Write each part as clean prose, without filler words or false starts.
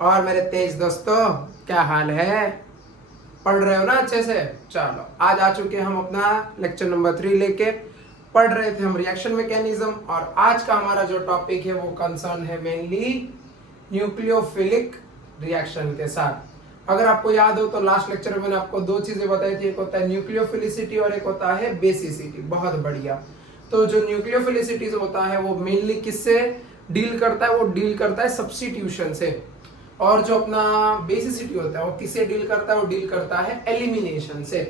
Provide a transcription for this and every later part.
और मेरे तेज दोस्तों, क्या हाल है? पढ़ रहे हो ना अच्छे से? चलो, आज आ चुके हम अपना लेक्चर नंबर 3 लेके। पढ़ रहे थे हम रिएक्शन मैकेनिज्म, और आज का हमारा जो टॉपिक है वो कंसर्न है मेनली न्यूक्लियोफिलिक रिएक्शन के साथ। अगर आपको याद हो तो लास्ट लेक्चर में मैंने आपको दो चीजें बताई थी, एक होता है न्यूक्लियोफिलिसिटी और एक होता है बेसिसिटी। बहुत बढ़िया। तो जो न्यूक्लियोफिलिसिटी होता है वो मेनली किससे डील करता है? वो डील करता है सब्स्टिट्यूशन से। और जो अपना बेसिसिटी होता है वो किससे डील करता है? वो डील करता है एलिमिनेशन से।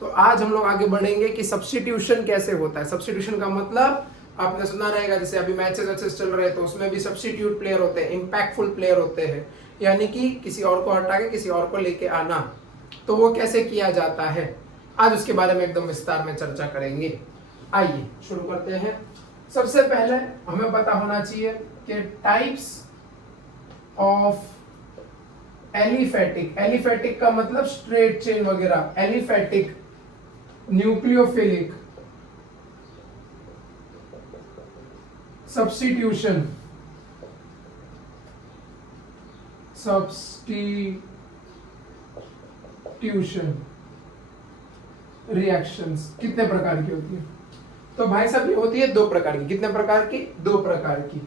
तो आज हम लोग आगे बढ़ेंगे कि सब्स्टिट्यूशन कैसे होता है। सब्स्टिट्यूशन का मतलब आपने सुना रहेगा, जैसे अभी मैचेस अच्छे चल रहे हैं तो उसमें भी सब्स्टिट्यूट प्लेयर होते हैं, इंपैक्टफुल प्लेयर होते हैं, यानी कि किसी और को हटा के किसी और को लेके आना। तो वो कैसे किया जाता है, आज उसके बारे में एकदम विस्तार में चर्चा करेंगे। आइए शुरू करते हैं। सबसे पहले हमें पता होना चाहिए कि टाइप्स ऑफ एलिफेटिक। एलिफेटिक का मतलब स्ट्रेट चेन वगैरह। एलिफेटिक न्यूक्लियोफिलिक सब्स्टिट्यूशन रिएक्शंस कितने प्रकार की होती है? तो भाई साहब ये होती है दो प्रकार की। कितने प्रकार की? दो प्रकार की।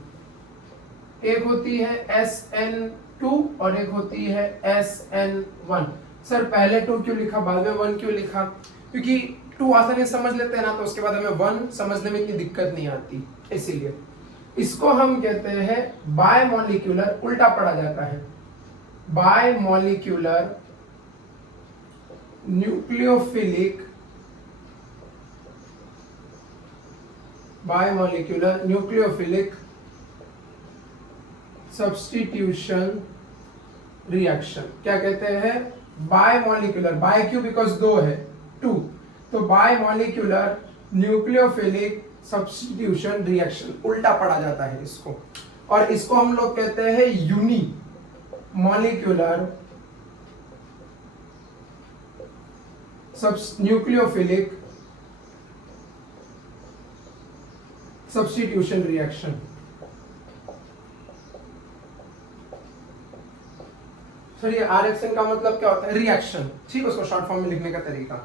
एक होती है SN2 और एक होती है SN1। सर पहले 2 क्यों लिखा, बाद में 1 क्यों लिखा? क्योंकि 2 आसानी से समझ लेते हैं ना, तो उसके बाद हमें 1 समझने में इतनी दिक्कत नहीं आती, इसीलिए इसको हम कहते हैं बायमॉलिक्यूलर। उल्टा पढ़ा जाता है बायमॉलिक्यूलर न्यूक्लियोफिलिक सब्स्टिट्यूशन रिएक्शन। क्या कहते हैं? बायमॉलिक्यूलर। बाय क्यों? बिकॉज दो है, 2। तो बायमॉलिक्यूलर न्यूक्लियोफिलिक सब्स्टिट्यूशन रिएक्शन उल्टा पढ़ा जाता है इसको। और इसको हम लोग कहते हैं unimolecular nucleophilic substitution reaction. Sir ये रिएक्शन का मतलब क्या होता है? रिएक्शन, ठीक है, उसको शॉर्ट फॉर्म में लिखने का तरीका।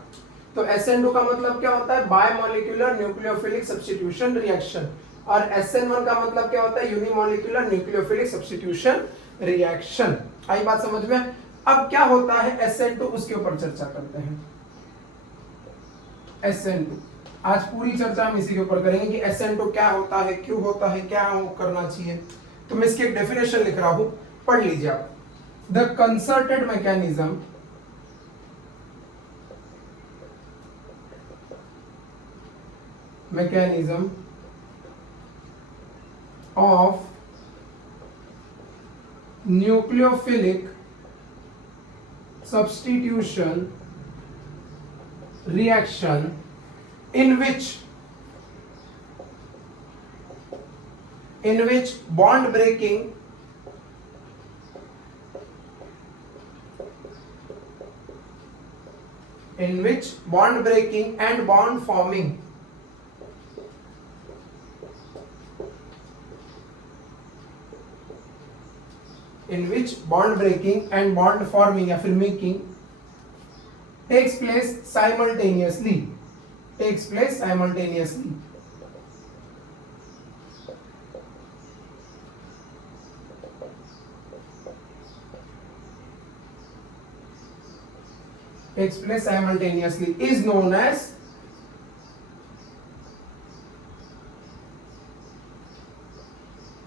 तो SN2 का मतलब क्या होता है? Bimolecular nucleophilic substitution reaction. और SN1 का मतलब क्या होता है? Unimolecular nucleophilic substitution reaction. आई बात समझ में? अब क्या होता है SN2, उसके ऊपर चर्चा करते हैं। SN2 आज पूरी चर्चा हम इसी के ऊपर करेंगे कि SN2 क्या होता है, क्यों होता है, क्या करना चाहिए। तो मैं इसकी एक डेफिनेशन लिख रहा हूं, पढ़ लीजिए आप। The concerted mechanism of nucleophilic substitution reaction in which bond breaking and bond forming या फिर making takes place simultaneously takes place simultaneously is known as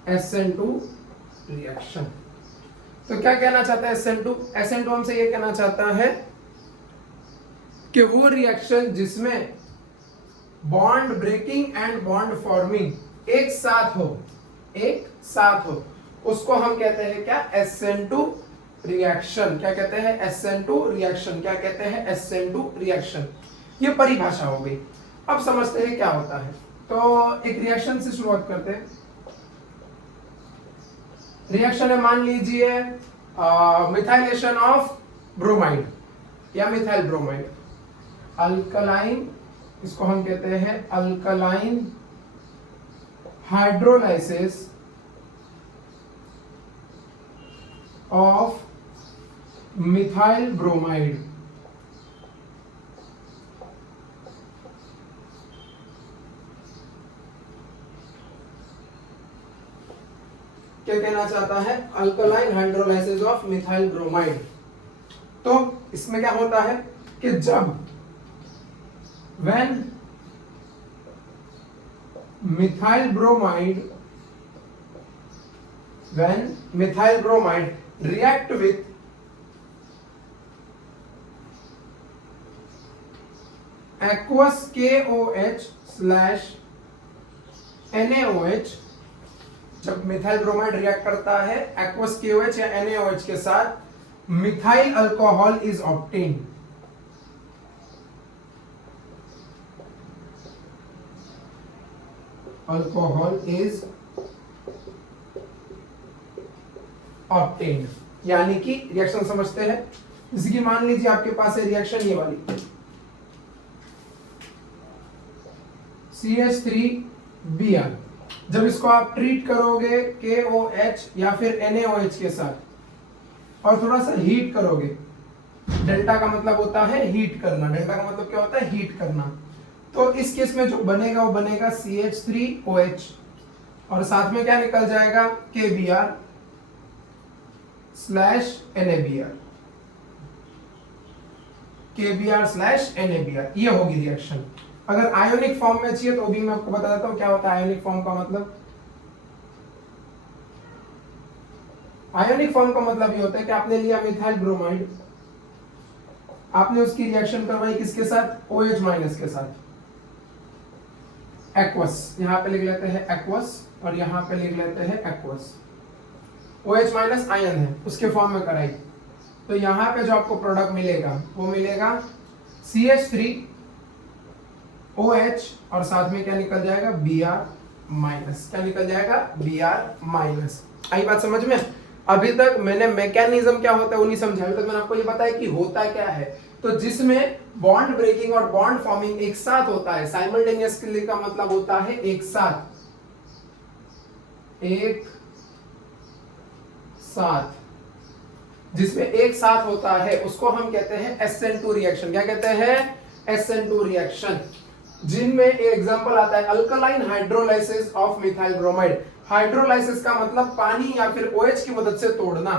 SN2 reaction. तो क्या कहना चाहता है SN2? SN2 हमसे ये कहना चाहता है कि वो रिएक्शन जिसमें bond breaking and bond forming एक साथ हो, उसको हम कहते हैं क्या? SN2 reaction. क्या कहते हैं? SN2 reaction. क्या कहते हैं? SN2 reaction. ये परिभाषा हो गई। अब समझते हैं क्या होता है। तो एक रिएक्शन से शुरुआत करते हैं। रिएक्शन है, मान लीजिए मिथाइलेशन ऑफ ब्रोमाइड या मिथाइल ब्रोमाइड। अल्कलाइन, इसको हम कहते हैं alkaline hydrolysis of methyl bromide. क्या कहना चाहता है? Alkaline hydrolysis of methyl bromide. तो इसमें क्या होता है कि जब when methyl bromide react with aqueous KOH slash NaOH, जब मिथाइल ब्रोमाइड रिएक्ट करता है aqueous KOH या NaOH के साथ, methyl alcohol is obtained. Alcohol is obtained, यानी कि रिएक्शन समझते हैं। जैसे कि मान लीजिए आपके पास है रिएक्शन ये वाली CH3Br, जब इसको आप ट्रीट करोगे KOH या फिर NaOH के साथ और थोड़ा सा हीट करोगे, डेल्टा का मतलब होता है हीट करना, डेल्टा का मतलब क्या होता है? हीट करना। तो इस केस में जो बनेगा वो बनेगा CH3OH और साथ में क्या निकल जाएगा? KBr slash NaBr, KBr slash NaBr, ये होगी रिएक्शन। अगर आयोनिक फॉर्म में चाहिए तो भी मैं आपको बता देता हूं क्या होता है आयोनिक फॉर्म का मतलब। आयोनिक फॉर्म का मतलब ये होता है कि आपने लिया मिथाइल ब्रोमाइड, आपने उसकी रिएक्शन करवाई किसके साथ? OH माइनस के साथ, एक्वस, यहां पे लिख लेते हैं एक्वस और यहां पे लिख लेते हैं एक्वस। OH माइनस आयन है, उसके फॉर्म में कराई, तो यहां पे जो आपको प्रोडक्ट मिलेगा वो मिलेगा CH3OH और साथ में क्या निकल जाएगा? Br minus. क्या निकल जाएगा? Br minus. आई बात समझ में? अभी तक मैंने मैकेनिज्म क्या होता है वो नहीं समझा, अभी तक मैंने आपको ये बताया कि होता क्या है। तो जिसमें बॉन्ड ब्रेकिंग और बॉन्ड फॉर्मिंग एक साथ होता है, साइमल्टेनियसली का मतलब होता है एक साथ, जिसमें एक साथ होता है उसको हम कहते हैं SN2 रिएक्शन। क्या कहते हैं? SN2 reaction. जिनमें एग्जांपल आता है alkaline hydrolysis of methyl bromide. Hydrolysis का मतलब पानी या फिर OH की मदद से तोड़ना।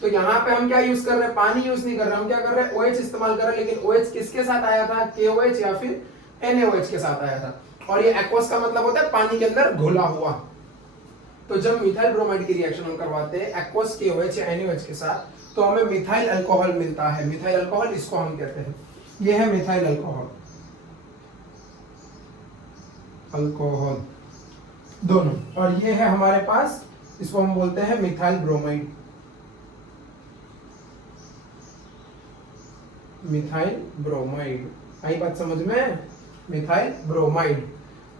तो यहाँ पे हम क्या यूज कर रहे हैं? पानी यूज नहीं कर रहे, हम क्या कर रहे हैं? OH इस्तेमाल कर रहे हैं। लेकिन OH किसके साथ आया था? KOH या फिर NaOH के साथ आया था। और ये एक्वस का मतलब होता है पानी के अंदर घुला हुआ। तो जब मिथाइल ब्रोमाइड की रिएक्शन हम करवाते हैं एक्वस KOH या NaOH के साथ, तो हमें मिथाइल अल्कोहल मिलता है। मिथाइल अल्कोहल इसको हम कहते हैं, ये है मिथाइल अल्कोहल, दोनों। और ये है हमारे पास, इसको हम बोलते हैं मिथाइल ब्रोमाइड। मिथाइल ब्रोमाइड, आई बात समझ में? मिथाइल ब्रोमाइड,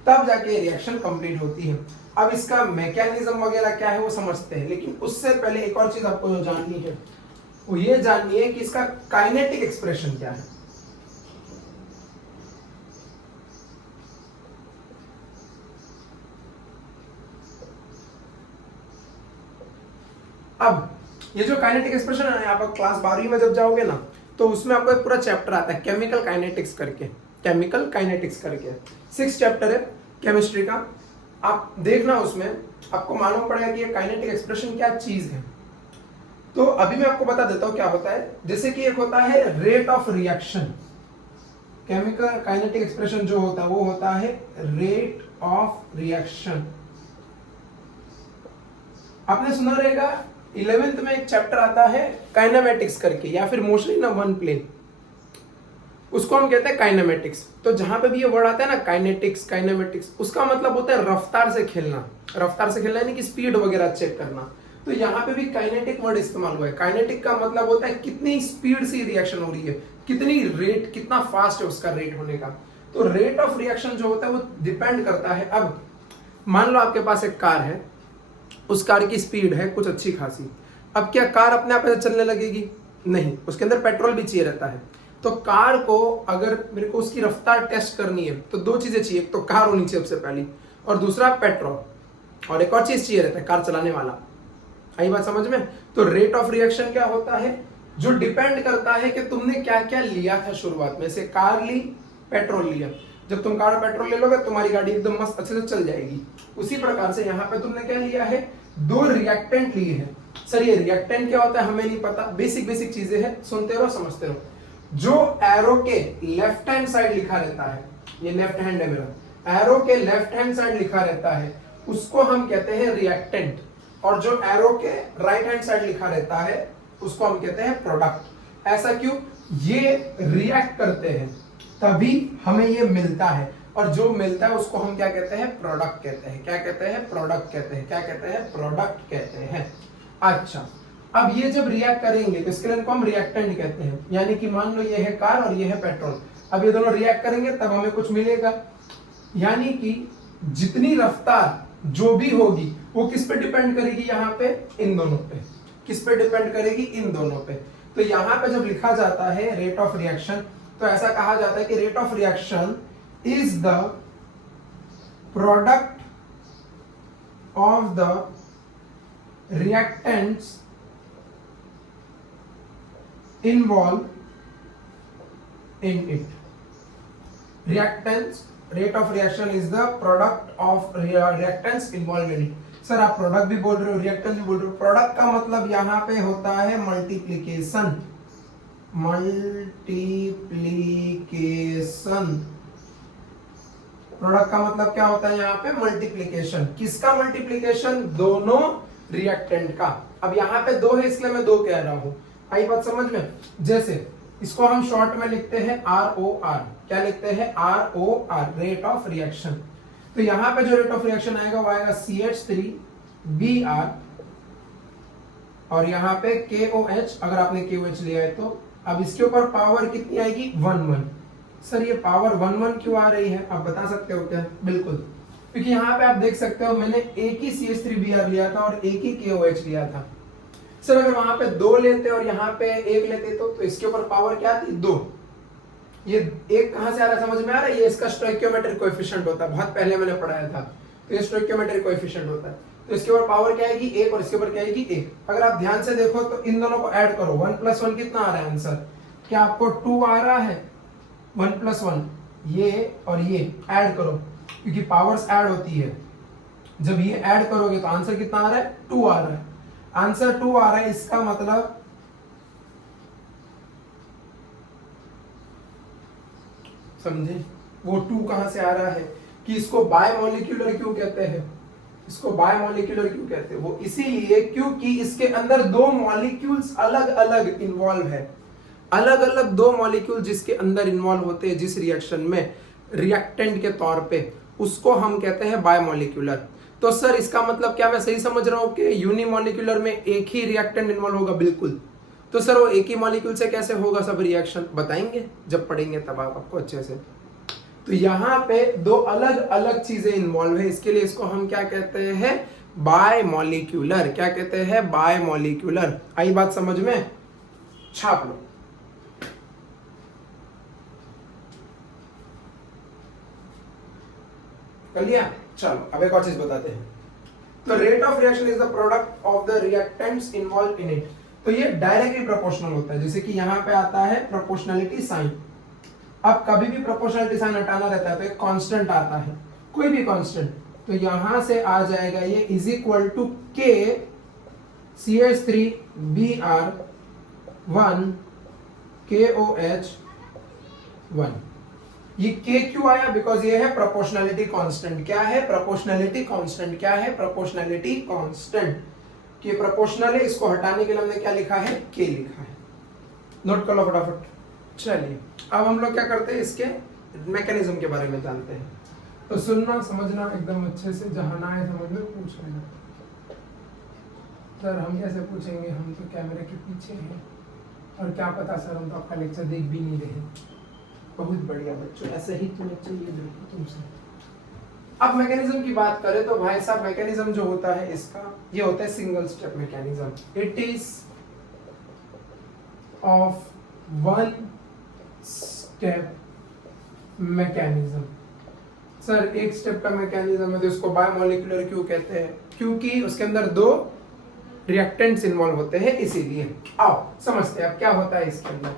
तब जाके रिएक्शन कंप्लीट होती है। अब इसका मैकेनिज्म वगैरह क्या है वो समझते हैं, लेकिन उससे पहले एक और चीज आपको जो जाननी है वो ये जाननी है कि इसका काइनेटिक एक्सप्रेशन क्या है। अब ये जो काइनेटिक एक्सप्रेशन है, आप क्लास 12वीं में जब जाओगे ना, तो उसमें आपको एक पूरा चैप्टर आता है केमिकल काइनेटिक्स करके, 6 चैप्टर है केमिस्ट्री का। आप देखना, उसमें आपको मालूम पड़ेगा कि ये काइनेटिक एक्सप्रेशन क्या चीज है। तो अभी मैं आपको बता देता हूं क्या होता है। जैसे कि एक होता है rate of reaction, chemical kinetic expression जो होता है वो होता है रेट ऑफ रिएक्शन। आपने सुना रहेगा 11th में एक चैप्टर आता है काइनेमेटिक्स करके, या फिर मोस्टली ना वन प्लेन, उसको हम कहते हैं काइनेमेटिक्स। तो जहां पे भी ये वर्ड आता है ना काइनेमेटिक्स, उसका मतलब होता है रफ्तार से खेलना। रफ्तार से खेलना यानी कि स्पीड वगैरह चेक करना। तो यहाँ पे भी काइनेटिक वर्ड इस्तेमाल हुआ है। काइनेटिक का मतलब होता है कितनी स्पीड से रिएक्शन हो रही है, कितनी रेट, कितना फास्ट है उसका रेट होने का। तो रेट ऑफ रिएक्शन जो होता है वो डिपेंड करता है। अब मान लो आपके पास एक कार है, उस कार की स्पीड है कुछ अच्छी खासी। अब क्या कार अपने आप ऐसे चलने लगेगी? नहीं, उसके अंदर पेट्रोल भी चाहिए रहता है। तो कार को अगर मेरे को उसकी रफ्तार टेस्ट करनी है तो दो चीजें चाहिए, एक तो कार होनी चाहिए सबसे पहली, और दूसरा पेट्रोल, और एक और चीज चाहिए रहता है कार चलाने वाला। आई बात समझ में? तो रेट ऑफ रिएक्शन क्या होता है, जो डिपेंड करता है कि तुमने क्या क्या लिया था शुरुआत में। से कार ली, पेट्रोल लिया, जब तुम कार पेट्रोल ले लोगे तुम्हारी गाड़ी एकदम मस्त अच्छे से चल जाएगी। उसी प्रकार से यहाँ पे तुमने क्या लिया है, दो रिएक्टेंट लिए हैं। सर ये रिएक्टेंट क्या होता है हमें नहीं पता, बेसिक बेसिक चीजें हैं, सुनते रहो समझते रहो। जो एरो के लेफ्ट हैंड साइड लिखा रहता है, ये लेफ्ट हैंड है मेरा, एरो के लेफ्ट हैंड साइड लिखा रहता है उसको हम कहते हैं रिएक्टेंट, और जो एरो के राइट हैंड साइड लिखा रहता है उसको हम कहते हैं प्रोडक्ट। ऐसा क्यों, ये रिएक्ट करते हैं तभी हमें ये मिलता है, और जो मिलता है उसको हम क्या कहते हैं, प्रोडक्ट कहते हैं। क्या कहते हैं, प्रोडक्ट कहते हैं। क्या कहते हैं, प्रोडक्ट कहते हैं। अच्छा, अब ये जब रिएक्ट करेंगे तो इसके लिए इनको हम रिएक्टेंट कहते हैं। यानी कि मान लो ये है कार और ये है पेट्रोल, अब ये दोनों रिएक्ट करेंगे तब हमें कुछ मिलेगा। यानी कि जितनी रफ्तार जो भी होगी वो किस पे डिपेंड करेगी, यहाँ पे इन दोनों पे। किस पे डिपेंड करेगी, इन दोनों पे। तो यहाँ पे जब लिखा जाता है रेट ऑफ रिएक्शन तो ऐसा कहा जाता है कि rate of reaction is the product of the reactants involved in it. Reactants, rate of reaction is the product of reactants involved in it. Sir आप प्रोडक्ट भी बोल रहे हो, रिएक्टेंट भी बोल रहे हो। प्रोडक्ट का मतलब यहाँ पे होता है मल्टीप्लीकेशन। मल्टीप्लीकेशन, प्रोडक्ट का मतलब क्या होता है यहाँ पे, मल्टीप्लीकेशन। किसका मल्टीप्लीकेशन, दोनों रिएक्टेंट का। अब यहाँ पे दो है इसलिए मैं दो कह रहा हूं, आई बात समझ में। जैसे इसको हम शॉर्ट में लिखते हैं ROR। क्या लिखते हैं, ROR, रेट ऑफ रिएक्शन। तो यहां पे जो रेट ऑफ रिएक्शन आएगा वो आएगा CH3Br, और यहाँ पे KOH, अगर आपने KOH लिया है तो। अब इसके ऊपर पावर कितनी आएगी, 1 सर ये पावर 1 क्यों आ रही है, आप बता सकते हो क्या? बिल्कुल, क्योंकि यहाँ पे आप देख सकते हो मैंने एक ही CH3Br लिया था और एक ही KOH लिया था। सर अगर वहां पे 2 लेते और यहाँ पे 1 लेते तो इसके ऊपर पावर क्या थी, 2। ये एक कहां से आ रहा है समझ में आ रहा है, ये इसका स्टोइकियोमेट्रिक कोएफिशिएंट होता है, बहुत पहले मैंने पढ़ाया था। तो ये स्टोइकियोमेट्रिक कोएफिशिएंट होता है। तो इसके ऊपर पावर क्या आएगी, 1, और इसके ऊपर क्या आएगी, 1। अगर आप ध्यान से देखो तो इन दोनों को ऐड करो, 1 + 1 कितना आ रहा है आंसर, क्या आपको 2 आ रहा है? 1 + 1 ये और ये ऐड करो, क्योंकि पावर्स ऐड होती है। जब ये ऐड करोगे तो आंसर कितना आ रहा है, 2 आ रहा है। आंसर 2 आ रहा है, इसका मतलब समझे, वो 2 कहां से आ रहा है कि इसको बायमोलिक्यूलर क्यों कहते हैं, इसको बायमोलिक्यूलर क्यों कहते हैं, वो इसीलिए क्योंकि इसके अंदर 2 मॉलिक्यूल्स अलग अलग इन्वॉल्व है। अलग अलग 2 मॉलिक्यूल जिसके अंदर इन्वॉल्व होते हैं जिस रिएक्शन में, रिएक्टेंट के तौर पे, उसको हम कहते हैं बायमोलिक्यूलर। तो सर इसका मतलब क्या मैं सही समझ रहा हूं कि यूनिमोलिक्यूलर में एक ही रिएक्टेंट इन्वॉल्व होगा? बिल्कुल। तो सर वो एक ही मॉलिक्यूल से कैसे होगा सब रिएक्शन, बताएंगे जब पढ़ेंगे तब आपको अच्छे से। तो यहाँ पे 2 अलग अलग चीजें इन्वॉल्व है, इसके लिए इसको हम क्या कहते हैं, बायमोलिक्यूलर। क्या कहते हैं, बायमोलिक्यूलर। आई बात समझ में, छाप लो। कर लिया? चलो अब एक और चीज बताते हैं। तो rate of reaction is the product of the reactants involve in it. तो ये डायरेक्टली प्रोपोर्शनल होता है, जैसे कि यहाँ पे आता है प्रोपोर्शनलिटी साइन। अब कभी भी प्रोपोर्शनलिटी साइन हटाना रहता है तो एक कांस्टेंट आता है, कोई भी कांस्टेंट, तो यहां से आ जाएगा ये is equal to K CH3Br 1 KOH 1। ये K क्यों आया, बिकॉज ये है प्रोपोर्शनलिटी कांस्टेंट। क्या है, प्रोपोर्शनलिटी कांस्टेंट। क्या है, प्रोपोर्शनलिटी कांस्टेंट। कि प्रोपोर्शनल है, इसको हटाने के लिए हमने क्या लिखा है, K लिखा है। नोट कर लो फटाफट। चलिए अब हम लोग क्या करते हैं, इसके मैकेनिज्म के बारे में जानते हैं। तो सुनना समझना एकदम अच्छे से, जहां ना आए समझ में पूछ लेना। सर हम कैसे पूछेंगे, हम तो कैमरे के पीछे हैं, और क्या पता सर हम तो आपका लेक्चर देख भी नहीं रहे। बहुत बढ़िया बच्चों, ऐसे ही तुम्हें चाहिए बिल्कुल तुमसे। अब मैकेनिज्म की बात करें तो भाई साहब मैकेनिज्म जो होता है इसका, ये होता है single step mechanism. It is of 1 step mechanism. Sir एक स्टेप का मैकेनिज्म है तो इसको बायमोलिक्यूलर क्यों कहते हैं, क्योंकि उसके अंदर 2 रिएक्टेंट्स इन्वॉल्व होते हैं, इसीलिए। आओ समझते हैं अब क्या होता है इसके अंदर।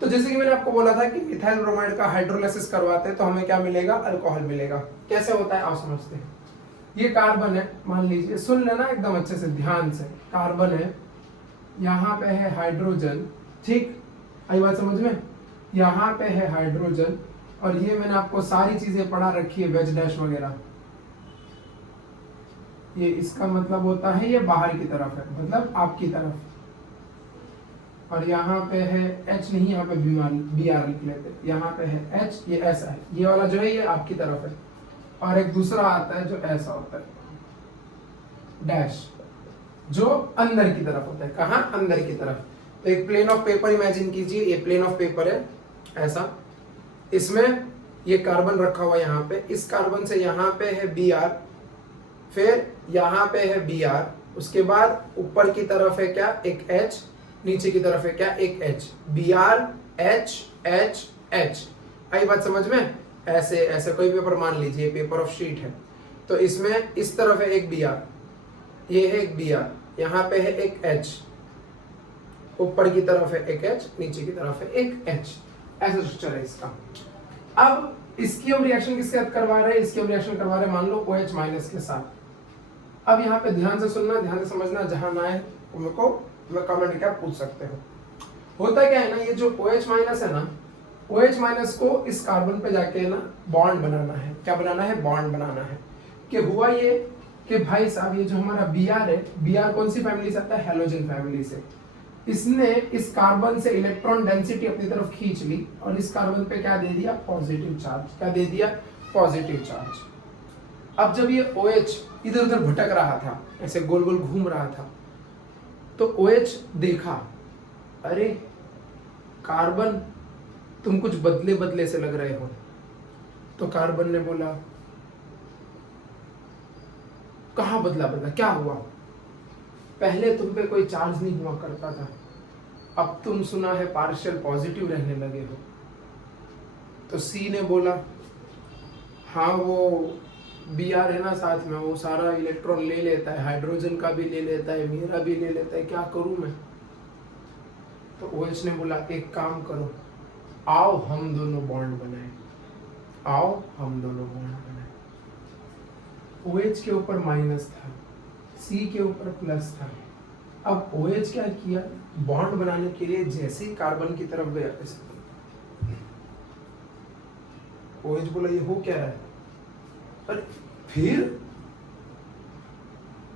तो जैसे कि मैंने आपको बोला था कि मिथाइल ब्रोमाइड का हाइड्रोलाइसिस करवाते हैं तो हमें क्या मिलेगा, अल्कोहल मिलेगा। कैसे होता है आओ समझते हैं। ये कार्बन है, मान लीजिए, सुन लेना एकदम अच्छे से ध्यान से, कार्बन है, यहाँ पे है हाइड्रोजन, ठीक, आई बात समझ में, यहाँ पे है हाइड्रोजन, और ये मैंने आपको सारी चीजें पढ़ा रखी है, वेज डैश वगैरह, ये इसका मतलब होता है ये बाहर की तरफ है, मतलब आपकी तरफ, और यहाँ पे है H नहीं, यहाँ पे बी आर लिख लेते, यहाँ पे है H, ये ऐसा है, ये वाला जो है ये आपकी तरफ है, और एक दूसरा आता है जो ऐसा होता है, डैश, जो अंदर की तरफ होता है। कहाँ, अंदर की तरफ। तो एक प्लेन ऑफ पेपर इमेजिन कीजिए, ये प्लेन ऑफ पेपर है ऐसा, इसमें ये कार्बन रखा हुआ यहाँ पे, इस कार्बन से यहाँ पे है बी आर, फिर यहाँ पे है बी आर, उसके बाद ऊपर की तरफ है क्या, एक H, नीचे की तरफ है क्या, एक H, B R H H H। आई बात समझ में। ऐसे ऐसे कोई पेपर मान लीजिए, पेपर ऑफ शीट है, तो इसमें इस तरफ है एक बी आर, ये है एक बी आर, यहाँ पे है एक H, ऊपर की तरफ है एक H, नीचे की तरफ है एक H, ऐसा स्ट्रक्चर है इसका। अब इसकी हम रिएक्शन किसके साथ करवा रहे हैं, इसकी हम रिएक्शन करवा रहे हैं मान लो OH माइनस के साथ। अब यहाँ पे ध्यान से सुनना, ध्यान से समझना, जहां ना है उनको मैं कमेंट क्या पूछ सकते हो। होता क्या है ना, ये जो OH माइनस है ना, OH माइनस को इस कार्बन पे जाके ना बॉन्ड बनाना है। क्या बनाना है, बॉन्ड बनाना है। कि हुआ ये कि भाई साहब, ये जो हमारा Br है, Br कौन सी फैमिली से आता है, हेलोजन फैमिली से। इसने इस कार्बन से इलेक्ट्रॉन डेंसिटी अपनी तरफ खींच ली और इस कार्बन पे क्या दे दिया, पॉजिटिव चार्ज। क्या दे दिया, पॉजिटिव चार्ज। अब जब ये OH इधर उधर भटक रहा था, ऐसे गोल गोल घूम रहा था, तो OH देखा, अरे कार्बन तुम कुछ बदले बदले से लग रहे हो। तो कार्बन ने बोला, कहाँ बदला बदला, क्या हुआ, पहले तुम पे कोई चार्ज नहीं हुआ करता था, अब तुम सुना है पार्शियल पॉजिटिव रहने लगे हो। तो सी ने बोला, हाँ वो Br है ना साथ में, वो सारा इलेक्ट्रॉन ले लेता है, हाइड्रोजन का भी ले लेता है, मेरा भी ले लेता है, क्या करूं मैं। तो OH ने बोला, एक काम करो, आओ हम दोनों बॉन्ड बनाए, आओ हम दोनों बॉन्ड बनाए। OH के ऊपर माइनस था, C के ऊपर प्लस था। अब OH क्या किया, बॉन्ड बनाने के लिए जैसे ही कार्बन की तरफ गया, ऐसे OH बोला, ये हो क्या रहा है। पर फिर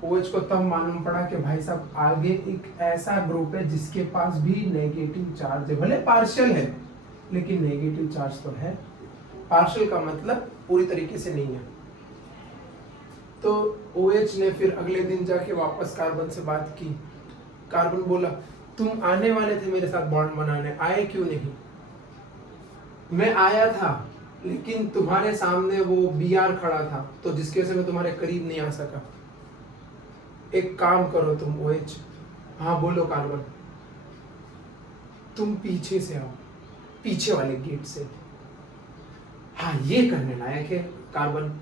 OH को तब मालूम पड़ा कि भाई साहब आगे एक ऐसा ग्रुप है जिसके पास भी नेगेटिव चार्ज है, भले पार्शियल है लेकिन नेगेटिव चार्ज तो है। पार्शियल का मतलब पूरी तरीके से नहीं है। तो OH ने फिर अगले दिन जाके वापस कार्बन से बात की। कार्बन बोला, तुम आने वाले थे मेरे साथ बॉन्ड बनाने, आए क्यों नहीं। मैं आया था लेकिन तुम्हारे सामने वो Br खड़ा था, तो जिसकी वजह से मैं तुम्हारे करीब नहीं आ सका। एक काम करो तुम OH, हाँ बोलो कार्बन, तुम पीछे से आओ, पीछे वाले गेट से। हाँ ये करने लायक है कार्बन,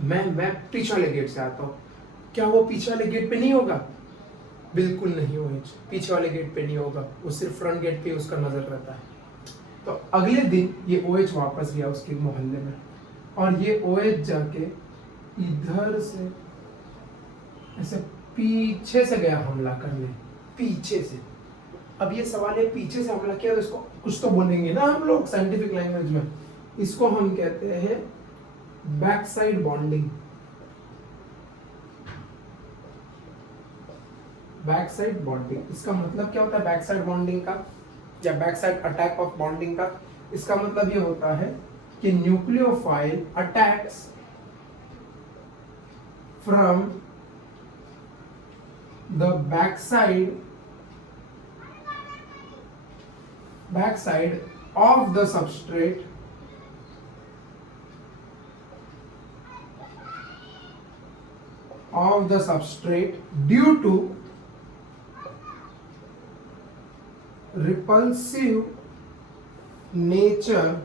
मैं पीछे वाले गेट से आता हूँ। क्या वो पीछे वाले गेट पे नहीं होगा, बिल्कुल नहीं OH पीछे वाले गेट पे नहीं होगा, वो सिर्फ फ्रंट गेट पे उसका नजर रहता है। तो अगले दिन ये OH वापस गया उसके मोहल्ले में, और ये OH जाके इधर से ऐसे पीछे से गया हमला करने, पीछे से। अब ये सवाल है, पीछे से हमला किया तो इसको कुछ तो बोलेंगे ना हम लोग साइंटिफिक लैंग्वेज में, इसको हम कहते हैं back side bonding. Back side bonding, इसका मतलब क्या होता है बैक साइड बॉन्डिंग का, या back side attack of bonding का। इसका मतलब ये होता है कि nucleophile attacks from the back side of the substrate due to repulsive nature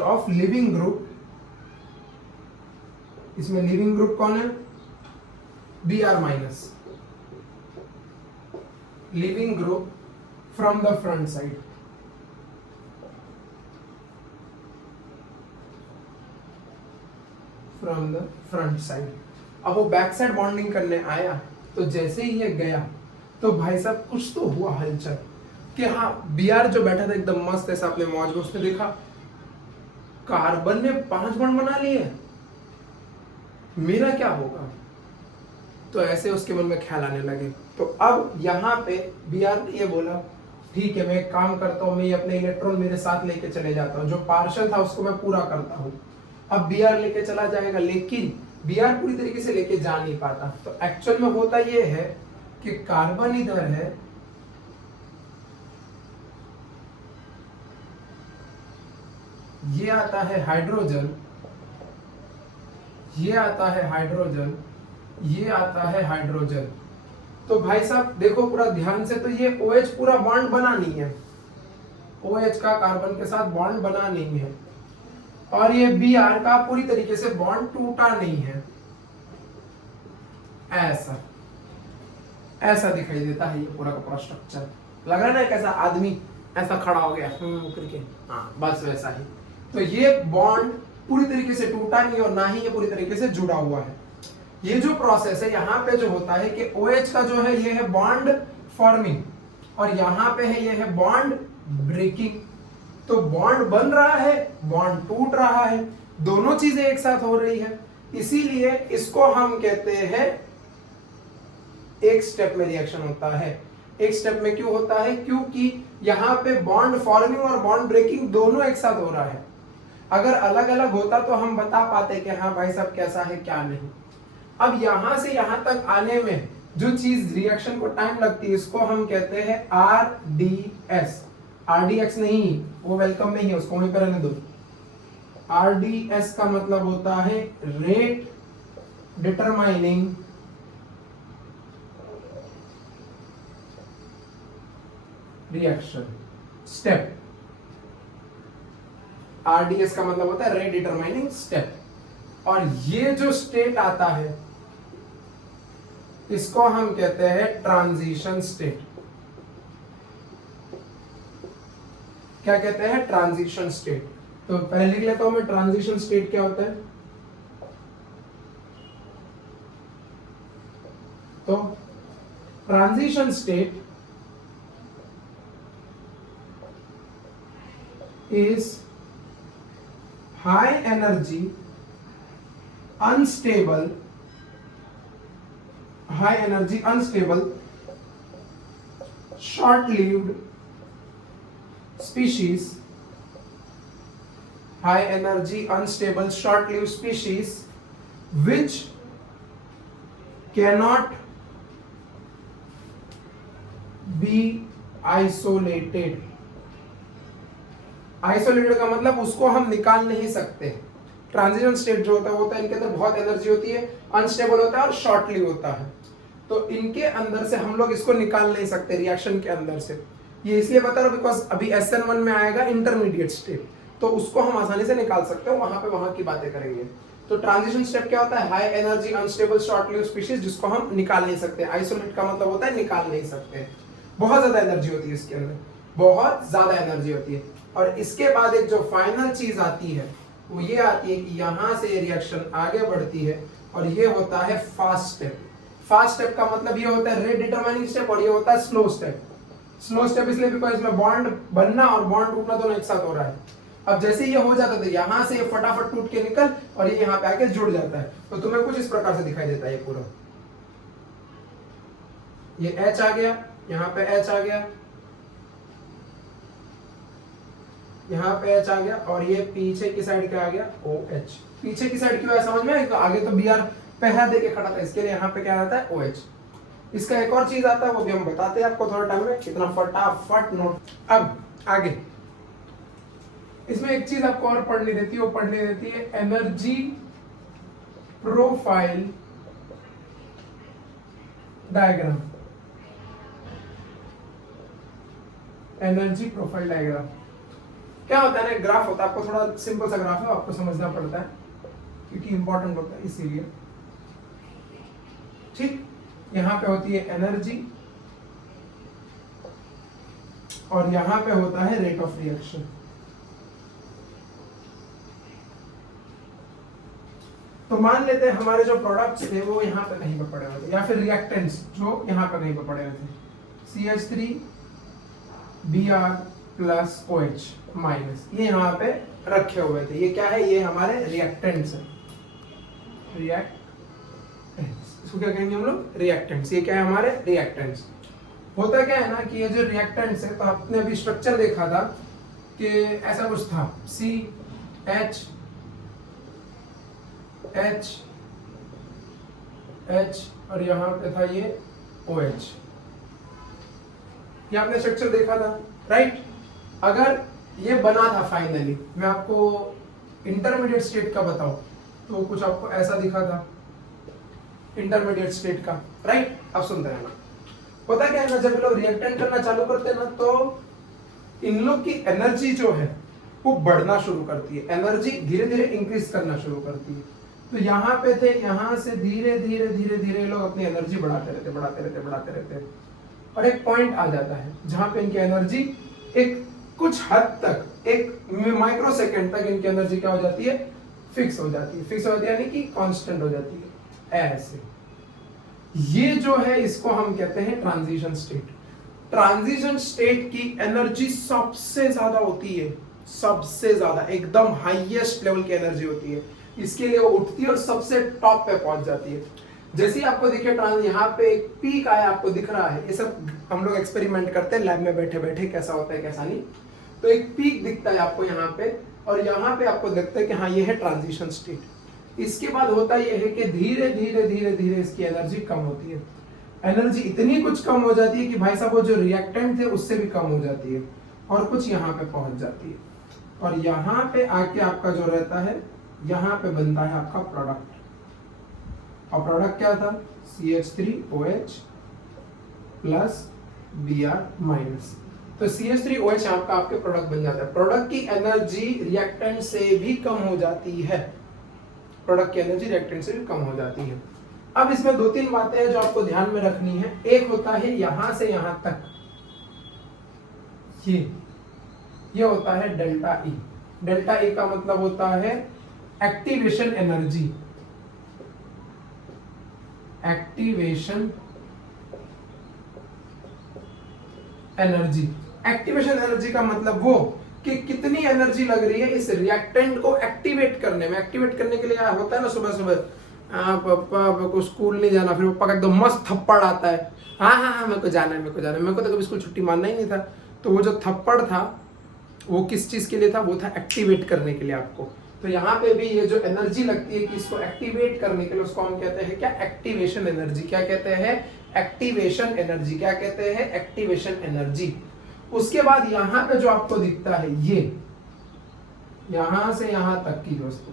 of living group इसमें लीविंग ग्रुप कौन है? Br minus, leaving group from the front side. From the front side. अब वो बैक साइड बॉन्डिंग करने आया, तो जैसे ही ये गया तो भाई साहब कुछ तो हुआ हलचल कि हाँ Br जो बैठा था एकदम मस्त ऐसा अपने मौज में, उसने देखा कार्बन ने 5 बॉन्ड बना लिए, मेरा क्या होगा? तो ऐसे उसके मन में ख्याल आने लगे। तो अब यहाँ पे Br ने ये बोला ठीक है, मैं एक काम करता हूँ, मैं अपने इलेक्ट्रॉन मेरे साथ लेके चले जाता हूँ, जो पार्शल था उसको मैं पूरा करता हूँ। अब Br लेके चला जाएगा, लेकिन Br पूरी तरीके से लेके जा नहीं पाता। तो एक्चुअल में होता ये है कि कार्बन इधर है, ये आता है हाइड्रोजन, ये आता है हाइड्रोजन, ये आता है हाइड्रोजन। तो भाई साहब देखो पूरा ध्यान से, तो ये OH पूरा बॉन्ड बना नहीं है, OH का कार्बन के साथ बॉन्ड बना नहीं है, और ये Br का पूरी तरीके से बॉन्ड टूटा नहीं है। ऐसा दिखाई देता है ये पूरा का पूरा स्ट्रक्चर। लग रहा है ना कैसा आदमी ऐसा खड़ा हो गया करके, हाँ बस वैसा ही। तो ये बॉन्ड पूरी तरीके से टूटा नहीं और ना ही ये पूरी तरीके से जुड़ा हुआ है। ये जो प्रोसेस है यहाँ पे जो होता है कि OH का जो है ये है बॉन्ड फॉर्मिंग, और यहाँ पे है ये है बॉन्ड ब्रेकिंग। तो बॉन्ड बन रहा है, बॉन्ड टूट रहा है, दोनों चीजें एक साथ हो रही है। इसीलिए इसको हम कहते हैं एक स्टेप में रिएक्शन होता है। एक स्टेप में क्यों होता है? क्योंकि यहाँ पे बॉन्ड फॉर्मिंग और बॉन्ड ब्रेकिंग दोनों एक साथ हो रहा है। अगर अलग अलग होता तो हम बता पाते कि हाँ भाई साहब कैसा है क्या नहीं। अब यहां से यहां तक आने में जो चीज रिएक्शन को टाइम लगती है, इसको हम कहते हैं RDS। RDX नहीं, वो वेलकम नहीं है, उसको वहीं पर रहने दो। RDS का मतलब होता है rate determining reaction step. RDS का मतलब होता है रेट डिटरमाइनिंग स्टेप। और ये जो स्टेट आता है इसको हम कहते हैं ट्रांजिशन स्टेट। क्या कहते हैं? Transition state. तो पहले लिख लेता हूं मैं, ट्रांजिशन स्टेट क्या होता है? तो transition state is high energy unstable short-lived species, high energy unstable short-lived species which cannot be isolated। Isolated का मतलब उसको हम निकाल नहीं सकते। ट्रांजिशन स्टेट जो होता है इनके अंदर बहुत एनर्जी होती है, अनस्टेबल होता है और शॉर्टली होता है। तो इनके अंदर से हम लोग इसको निकाल नहीं सकते रिएक्शन के अंदर से। ये इसलिए बता रहा हूं बिकॉज अभी SN1 में आएगा इंटरमीडिएट स्टेट, तो उसको हम आसानी से निकाल सकते हैं, वहां की बातें करेंगे। तो ट्रांजिशन स्टेप क्या होता है? High energy unstable shortly species जिसको हम निकाल नहीं सकते। आइसोलेट का मतलब होता है निकाल नहीं सकते, बहुत ज्यादा एनर्जी होती है इसके अंदर, बहुत ज्यादा एनर्जी होती है। और इसके बाद एक जो फाइनल चीज आती है वो ये आती है कि यहां से रिएक्शन आगे बढ़ती है और ये होता है फास्ट स्टेप। फास्ट स्टेप का मतलब ये होता है रेट डिटरमाइनिंग स्टेप, और ये होता है स्लो स्टेप। स्लो स्टेप इसलिए बिकॉज इसमें बॉन्ड बनना और बॉन्ड टूटना दोनों एक साथ हो रहा है। अब जैसे ये हो जाता है यहां से ये फटाफट टूट के निकल और ये यहाँ पे आके जुड़ जाता है। तो तुम्हें कुछ इस प्रकार से दिखाई देता है ये पूरा, ये H आ गया, यहाँ पे H आ गया, यहाँ पे H आ गया, और ये पीछे की साइड क्या आ गया? OH। पीछे की साइड क्यों है समझ में? तो आगे तो Br पहला दे के खड़ा था, इसके लिए यहाँ पे क्या आता है? OH। इसका एक और चीज आता है वो भी हम बताते हैं आपको थोड़ा टाइम में, कितना फटाफट नोट। अब आगे इसमें एक चीज आपको और पढ़नी देती है, वो पढ़नी देती है energy profile diagram. Energy profile diagram क्या होता है ना? ग्राफ होता है, आपको थोड़ा सिंपल सा ग्राफ है, आपको समझना पड़ता है। क्योंकि इंपॉर्टेंट होता है इसीलिए। ठीक, यहां पे होती है एनर्जी और यहां पे होता है रेट ऑफ रिएक्शन। तो मान लेते हैं हमारे जो प्रोडक्ट्स थे वो यहाँ पे कहीं पे पड़े हुए थे, या फिर रिएक्टेंट्स जो यहाँ पे कहीं पे पड़े हुए थे, CH3Br प्लस OH माइनस, ये यहाँ पे रखे हुए थे। ये क्या है? ये हमारे रिएक्टेंट्स है, रिएक्टेंट्स, इसको क्या कहेंगे हम लोग? रिएक्टेंट्स। ये क्या है? हमारे रिएक्टेंट्स। होता क्या है ना कि ये जो रिएक्टेंट्स है, तो आपने अभी स्ट्रक्चर देखा था कि ऐसा कुछ था, CH H और यहाँ पे था ये OH। ये आपने स्ट्रक्चर देखा था, राइट? अगर ये बना था फाइनली, मैं आपको इंटरमीडिएट स्टेट का बताऊं तो कुछ आपको ऐसा दिखा था इंटरमीडिएट स्टेट का, राइट? अब सुनते रहना। पता क्या है ना, जब लोग रिएक्टेंट करना चालू करते हैं ना, तो इन लोग की एनर्जी जो है वो बढ़ना शुरू करती है, एनर्जी धीरे धीरे इंक्रीज करना शुरू करती है। तो यहाँ पे थे, यहाँ से धीरे धीरे धीरे धीरे लोग अपनी एनर्जी बढ़ाते रहते, और एक पॉइंट आ जाता है जहां पे इनकी एनर्जी एक कुछ हद तक, एक माइक्रो सेकेंड तक इनकी एनर्जी क्या हो जाती है? फिक्स हो जाती है, यानी कि कांस्टेंट हो जाती है, ऐसे। ये जो है इसको हम कहते हैं ट्रांजिशन स्टेट। ट्रांजिशन स्टेट की एनर्जी सबसे ज्यादा होती है, सबसे ज्यादा, एकदम हाईएस्ट लेवल की एनर्जी होती है। इसके लिए वो उठती है और सबसे टॉप पे पहुंच जाती है। जैसे ही आपको दिखे यहाँ पे एक पीक आया, आपको दिख रहा है, ये सब हम लोग एक्सपेरिमेंट करते हैं लैब में बैठे बैठे, कैसा होता है कैसा नहीं। तो एक पीक दिखता है आपको यहाँ पे, और यहाँ पे आपको दिखता है कि हाँ ये है ट्रांजिशन स्टेट। इसके बाद होता यह है कि धीरे धीरे धीरे धीरे इसकी एनर्जी कम होती है। एनर्जी इतनी कुछ कम हो जाती है कि भाई साहब वो जो रिएक्टेंट थे उससे भी कम हो जाती है, और कुछ यहाँ पे पहुंच जाती है, और यहाँ पे आके आपका जो रहता है, यहाँ पे बनता है आपका प्रोडक्ट। और प्रोडक्ट क्या था? CH3OH plus Br minus. तो CH3OH आपका आपके प्रोडक्ट बन जाता है। प्रोडक्ट की एनर्जी रिएक्टेंट से भी कम हो जाती है, प्रोडक्ट की एनर्जी रिएक्टेंट से भी कम हो जाती है। अब इसमें दो तीन बातें हैं जो आपको ध्यान में रखनी है। एक होता है यहां से यहां तक, ये होता है डेल्टा E। डेल्टा E का मतलब होता है activation energy, activation energy. Activation energy का मतलब वो कि कितनी एनर्जी लग रही है इस रिएक्टेंट को एक्टिवेट करने में। एक्टिवेट करने के लिए होता है ना, सुबह सुबह पापा को स्कूल नहीं जाना, फिर पापा का एकदम मस्त थप्पड़ आता है, हाँ मेरे को जाना है, मेरे को तो कभी स्कूल छुट्टी मानना ही नहीं था। तो वो जो थप्पड़ था वो किस चीज के लिए था? वो था एक्टिवेट करने के लिए आपको। तो यहाँ पे भी ये जो एनर्जी लगती है कि इसको एक्टिवेट करने के लिए, उसको हम कहते हैं क्या? Activation energy. क्या कहते हैं? Activation energy. क्या कहते हैं? Activation energy. उसके बाद यहाँ पे जो आपको दिखता है, ये यहां से यहां तक की वस्तु,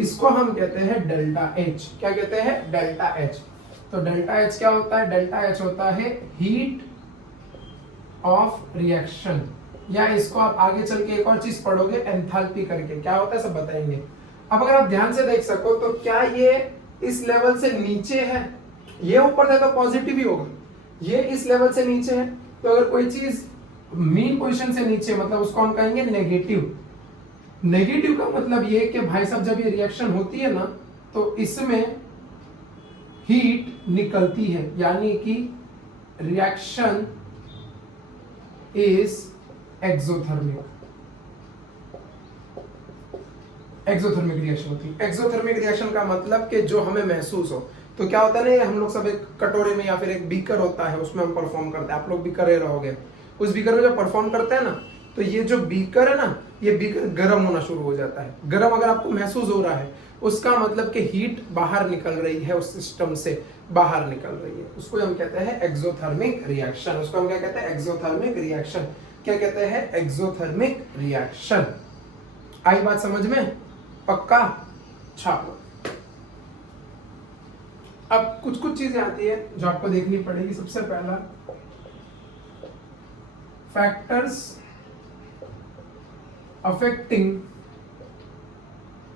इसको हम कहते हैं डेल्टा H। क्या कहते हैं? Delta H। तो डेल्टा H क्या होता है? डेल्टा H होता है हीट ऑफ रिएक्शन, या इसको आप आगे चल के एक और चीज पढ़ोगे एंथैल्पी करके, क्या होता है सब बताएंगे। अब अगर आप ध्यान से देख सको तो क्या ये इस लेवल से नीचे है? ये ऊपर है तो पॉजिटिव ही होगा। ये इस लेवल से नीचे है, तो अगर कोई चीज मीन पोजीशन से नीचे, मतलब उसको हम कहेंगे नेगेटिव। नेगेटिव का मतलब ये कि भाई साहब जब ये रिएक्शन होती है ना, तो इसमें हीट निकलती है, यानी कि reaction is exothermic. Exothermic reaction होती है। एक्सोथर्मिक रिएक्शन का मतलब कि जो हमें महसूस हो। तो क्या होता है ना, हम लोग सब एक कटोरे में या फिर एक बीकर होता है, उसमें हम परफॉर्म करते हैं। आप लोग भी कर रहे रहोगे। उस बीकर में जब परफॉर्म करते हैं ना, तो ये जो बीकर है ना, ये बीकर गर्म होना शुरू हो जाता है। गर्म अगर आपको महसूस हो रहा है, उसका मतलब कि हीट बाहर निकल रही है, उस सिस्टम से बाहर निकल रही है। उसको हम कहते हैं एक्सोथर्मिक रिएक्शन। उसको हम क्या कहते हैं? Exothermic reaction. क्या कहते हैं? Exothermic reaction. आई बात समझ में? पक्का? छाप लो। अब कुछ कुछ चीजें आती है जो आपको देखनी पड़ेगी। सबसे पहला, factors affecting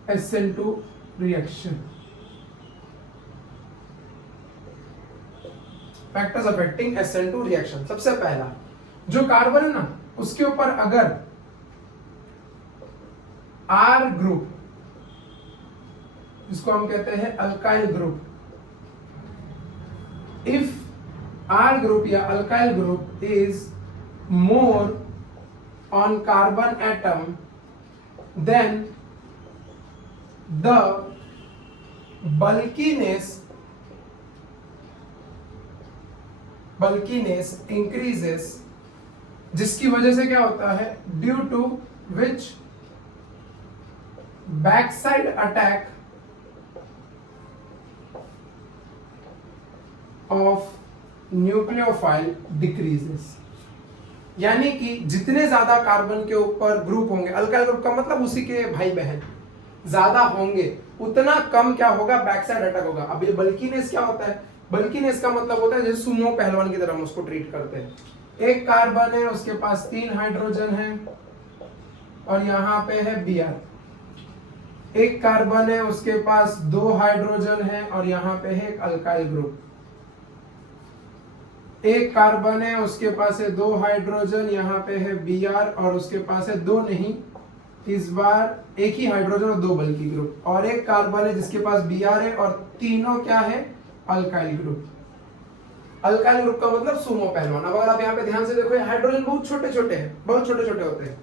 SN2 reaction. Factors affecting SN2 reaction. सबसे पहला जो कार्बन है ना, उसके ऊपर अगर R ग्रुप, जिसको हम कहते हैं alkyl group, if R group या alkyl group is more on carbon atom, then the bulkiness increases, जिसकी वजह से क्या होता है, due to which backside attack of nucleophile decreases. यानी कि जितने ज्यादा कार्बन के ऊपर ग्रुप होंगे, अल्काइल ग्रुप का मतलब उसी के भाई बहन ज्यादा होंगे, उतना कम क्या होगा, बैकसाइड अटैक होगा। अब ये बल्कीनेस क्या होता है, बल्कीनेस का मतलब होता है जैसे सुमो पहलवान की तरह हम उसको ट्रीट करते हैं। एक कार्बन है, उसके पास 3 हाइड्रोजन है और यहाँ पे है Br। एक कार्बन है, उसके पास 2 हाइड्रोजन है और यहाँ पे है एक अल्काइल ग्रुप। एक कार्बन है, उसके पास है 2 हाइड्रोजन, यहाँ पे है Br और उसके पास है 2 नहीं, इस बार एक ही हाइड्रोजन और 2 बल्कि ग्रुप। और एक कार्बन है जिसके पास Br है और तीनों क्या है, अल्काइल ग्रुप। अल्काइल ग्रुप का मतलब सुमो पहलवान। अब अगर आप यहाँ पे ध्यान से देखो, हाइड्रोजन बहुत छोटे छोटे हैं, बहुत छोटे छोटे होते हैं,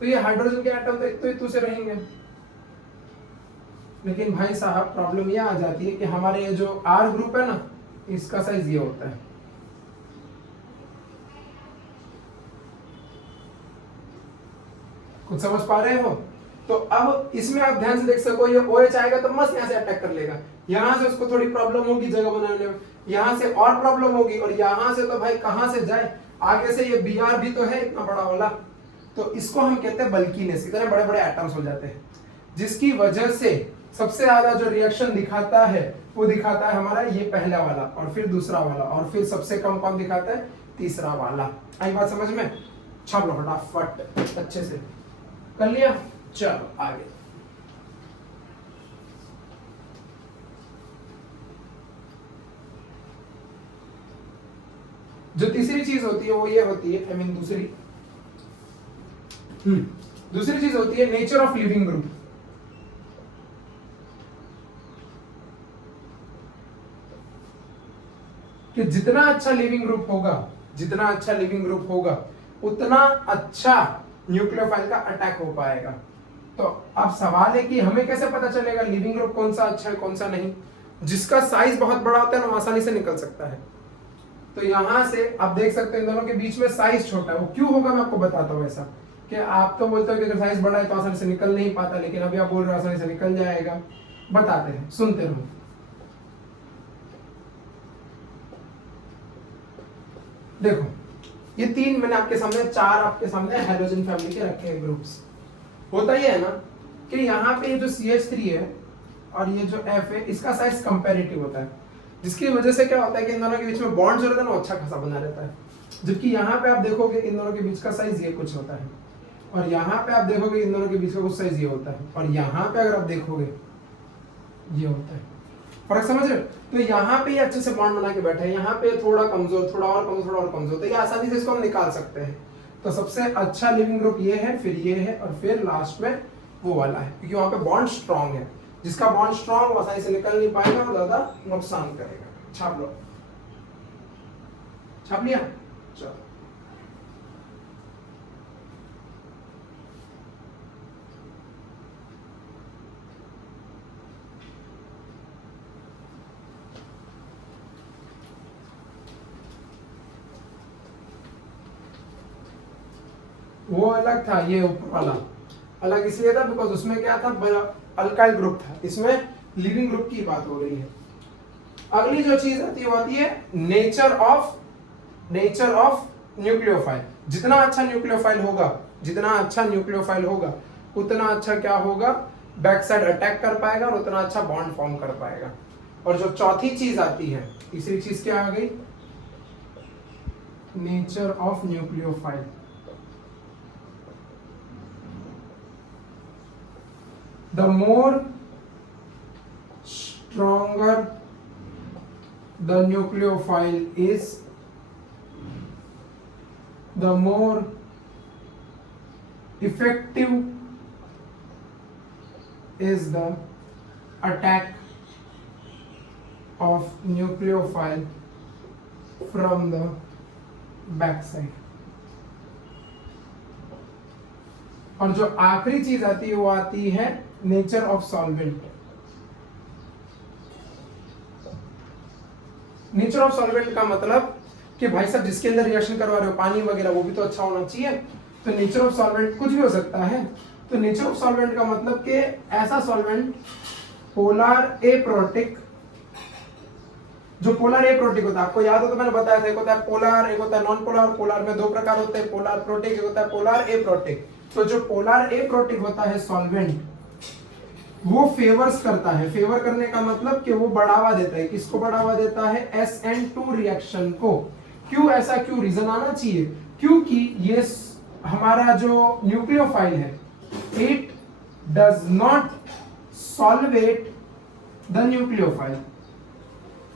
तो ये हाइड्रोजन के एटम तो इतने से रहेंगे। लेकिन भाई साहब प्रॉब्लम ये आ जाती है कि हमारे ये जो R ग्रुप है ना, इसका साइज ये होता है। कुछ समझ पा रहे हो? तो अब इसमें आप ध्यान से देख सको, ये OH आएगा तो मस्त यहाँ से अटैक कर लेगा, यहाँ से उसको थोड़ी प्रॉब्लम होगी जगह बनाने में, यहाँ से और प्रॉब्लम होगी, और यहाँ से तो भाई कहाँ से जाए, आगे से ये Br भी तो है इतना बड़ा वाला। तो इसको हम कहते हैं बल्कीनेस, इतने बड़े बड़े एटम्स हो जाते हैं, जिसकी वजह से सबसे ज्यादा जो रिएक्शन दिखाता है वो दिखाता है हमारा ये पहला वाला, और फिर दूसरा वाला, और फिर सबसे कम कौन दिखाता है, तीसरा वाला। आई बात समझ में? छाप लो फटाफट, अच्छे से कर लिया। चलो आगे। जो तीसरी चीज होती है वो ये होती है, दूसरी चीज होती है नेचर ऑफ लिविंग ग्रुप। कि जितना अच्छा लिविंग ग्रुप होगा, उतना अच्छा न्यूक्लियोफाइल का अटैक हो पाएगा। तो अब सवाल है कि हमें कैसे पता चलेगा लिविंग ग्रुप कौन सा अच्छा है कौन सा नहीं। जिसका साइज बहुत बड़ा होता है ना, आसानी से निकल सकता है। तो यहां से आप देख सकते हैं इन दोनों के बीच में साइज छोटा है। वो क्यों होगा मैं आपको बताता हूँ। ऐसा कि आप तो बोलते हो कि अगर साइज बड़ा है तो आसानी से निकल नहीं पाता, लेकिन अभी आप बोल रहे हो आसानी से निकल जाएगा। बताते हैं, सुनते रहो। देखो ये 3 मैंने आपके सामने, 4 आपके सामने हाइड्रोजन फैमिली के रखे हैं ग्रुप्स। होता ये है ना कि यहाँ पे ये जो CH3 है और ये जो F है, इसका साइज कंपैरेटिव होता है, जिसकी वजह से क्या होता है कि इन दोनों के बीच में बॉन्ड जो रहता है ना, अच्छा खासा बना रहता है। जबकि यहाँ पे आप देखोगे इन दोनों के बीच का साइज ये कुछ होता है, और यहाँ पे आप देखोगे इन दोनों के बीच का कुछ साइज ये होता है, और यहाँ पे अगर आप देखोगे ये होता है। फर्क समझ रहे हो? तो यहाँ पे ये अच्छे से बॉन्ड बना के बैठे हैं, यहाँ पे थोड़ा कमजोर, थोड़ा और कमजोर, तो ये आसानी से इसको हम निकाल सकते हैं। तो सबसे अच्छा लिविंग ग्रुप ये है, फिर ये है, और फिर लास्ट में वो वाला है, क्योंकि वहां पे बॉन्ड स्ट्रांग है। जिसका बॉन्ड स्ट्रांग, वो आसानी से निकल नहीं पाएगा और ज्यादा नुकसान करेगा। छाप लो, छाप लिया? चलो वो अलग था, ये ऊपर वाला अलग इसलिए था बिकॉज उसमें क्या था, अल्काइल ग्रुप था, इसमें लिविंग ग्रुप की बात हो रही है। अगली जो चीज आती है वो आती है नेचर ऑफ न्यूक्लियोफाइल। जितना अच्छा न्यूक्लियोफाइल होगा, उतना अच्छा क्या होगा, बैक साइड अटैक कर पाएगा और उतना अच्छा बॉन्ड फॉर्म कर पाएगा। और जो चौथी चीज आती है, तीसरी चीज क्या आ गई, nature of nucleophile. The more stronger the nucleophile is, the more effective is the attack of nucleophile from the backside. और जो आखिरी चीज आती है वो आती है nature of solvent. Nature of solvent का मतलब कि भाई साहब जिसके अंदर रिएक्शन करवा रहे हो पानी वगैरह वो भी तो अच्छा होना चाहिए। तो नेचर ऑफ सॉल्वेंट कुछ भी हो सकता है। तो नेचर ऑफ सॉल्वेंट का मतलब कि ऐसा सॉल्वेंट पोलर एप्रोटिक, जो पोलर एप्रोटिक होता है, आपको याद हो तो मैंने बताया था, एक होता है पोलर, एक होता है नॉन पोलर। पोलर में दो प्रकार होते हैं, पोलर प्रोटिक, एक होता है पोलर एप्रोटिक। तो जो पोलर एप्रोटिक होता है सॉल्वेंट वो फेवर्स करता है। फेवर करने का मतलब कि वो बढ़ावा देता है। किसको बढ़ावा देता है? SN2 रिएक्शन को। क्यों ऐसा, क्यों रीजन आना चाहिए? क्योंकि ये हमारा जो न्यूक्लियोफाइल है, it does not solvate the nucleophile,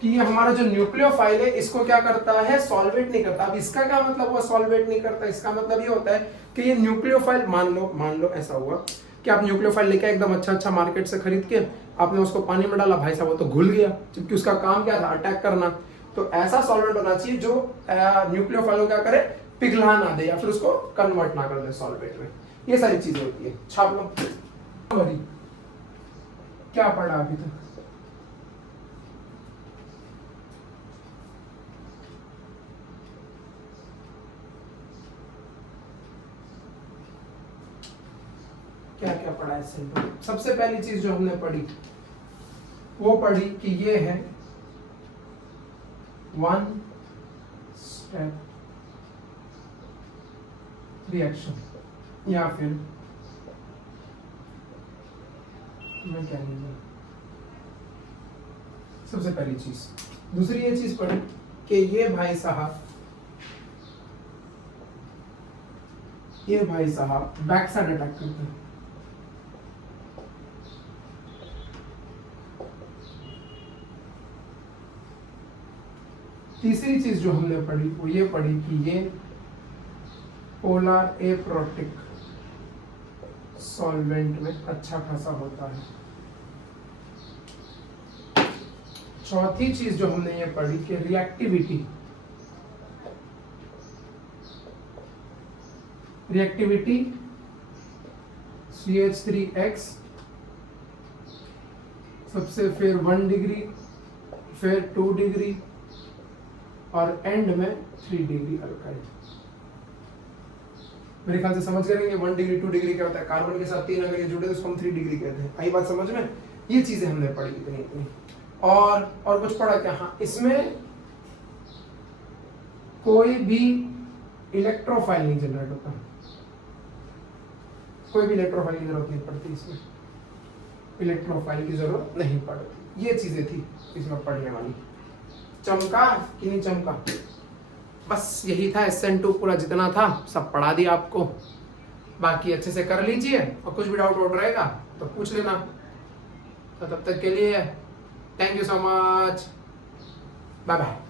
कि ये हमारा जो न्यूक्लियोफाइल है इसको क्या करता है? सॉल्वेट नहीं करता। अब इसका क्या मतलब हुआ सॉल्वेट नहीं करता? इसका मतलब ये होता है कि ये न्यूक्लियोफाइल, मान लो ऐसा हुआ कि आप न्यूक्लियोफाइल लेके एकदम अच्छा मार्केट से खरीद के आपने उसको पानी में डाला, भाई साहब वो तो घुल गया, जबकि उसका काम क्या था? अटैक करना। तो ऐसा सॉल्वेंट होना चाहिए जो न्यूक्लियोफाइल को क्या करे? पिघला ना दे या फिर उसको कन्वर्ट ना कर दे सॉल्वेट में। ये सारी चीजें होती है। छाप लो। क्या पढ़ा अभी तक? क्या क्या पढ़ा है सिंपल? सबसे पहली चीज जो हमने पढ़ी वो पढ़ी कि ये है वन स्टेप रिएक्शन या फिर मैकेनिज्म। सबसे पहली चीज। दूसरी ये चीज पढ़ी कि ये भाई साहब बैक साइड अटैक करते हैं। तीसरी चीज जो हमने पढ़ी वो ये पढ़ी कि ये पोलर एप्रोटिक सॉल्वेंट में अच्छा खासा होता है। चौथी चीज जो हमने ये पढ़ी कि रिएक्टिविटी CH3X सबसे, फिर 1 डिग्री, फिर 2 डिग्री और एंड में 3 डिग्री अल्काइल। मेरे ख्याल से समझ गए कि 1 डिग्री 2 डिग्री क्या होता है? कार्बन के साथ 3 अगर ये जुड़े तो उसको हम 3 डिग्री कहते हैं। आई बात समझ में? ये चीजें हमने पढ़ी इतनी। और कुछ पढ़ा क्या? हाँ, इसमें कोई भी इलेक्ट्रोफाइल नहीं जनरेट होता, कोई भी इलेक्ट्रोफाइल की जरूरत नहीं पड़ती। इसमें इलेक्ट्रोफाइल की जरूरत नहीं पड़ती। ये चीजें थी इसमें पढ़ने वाली। चमका कि नहीं चमका? बस यही था। SN2 पूरा जितना था सब पढ़ा दिया आपको। बाकी अच्छे से कर लीजिए और कुछ भी डाउट रहेगा तो पूछ लेना। तो तब तक के लिए thank you so much, bye bye.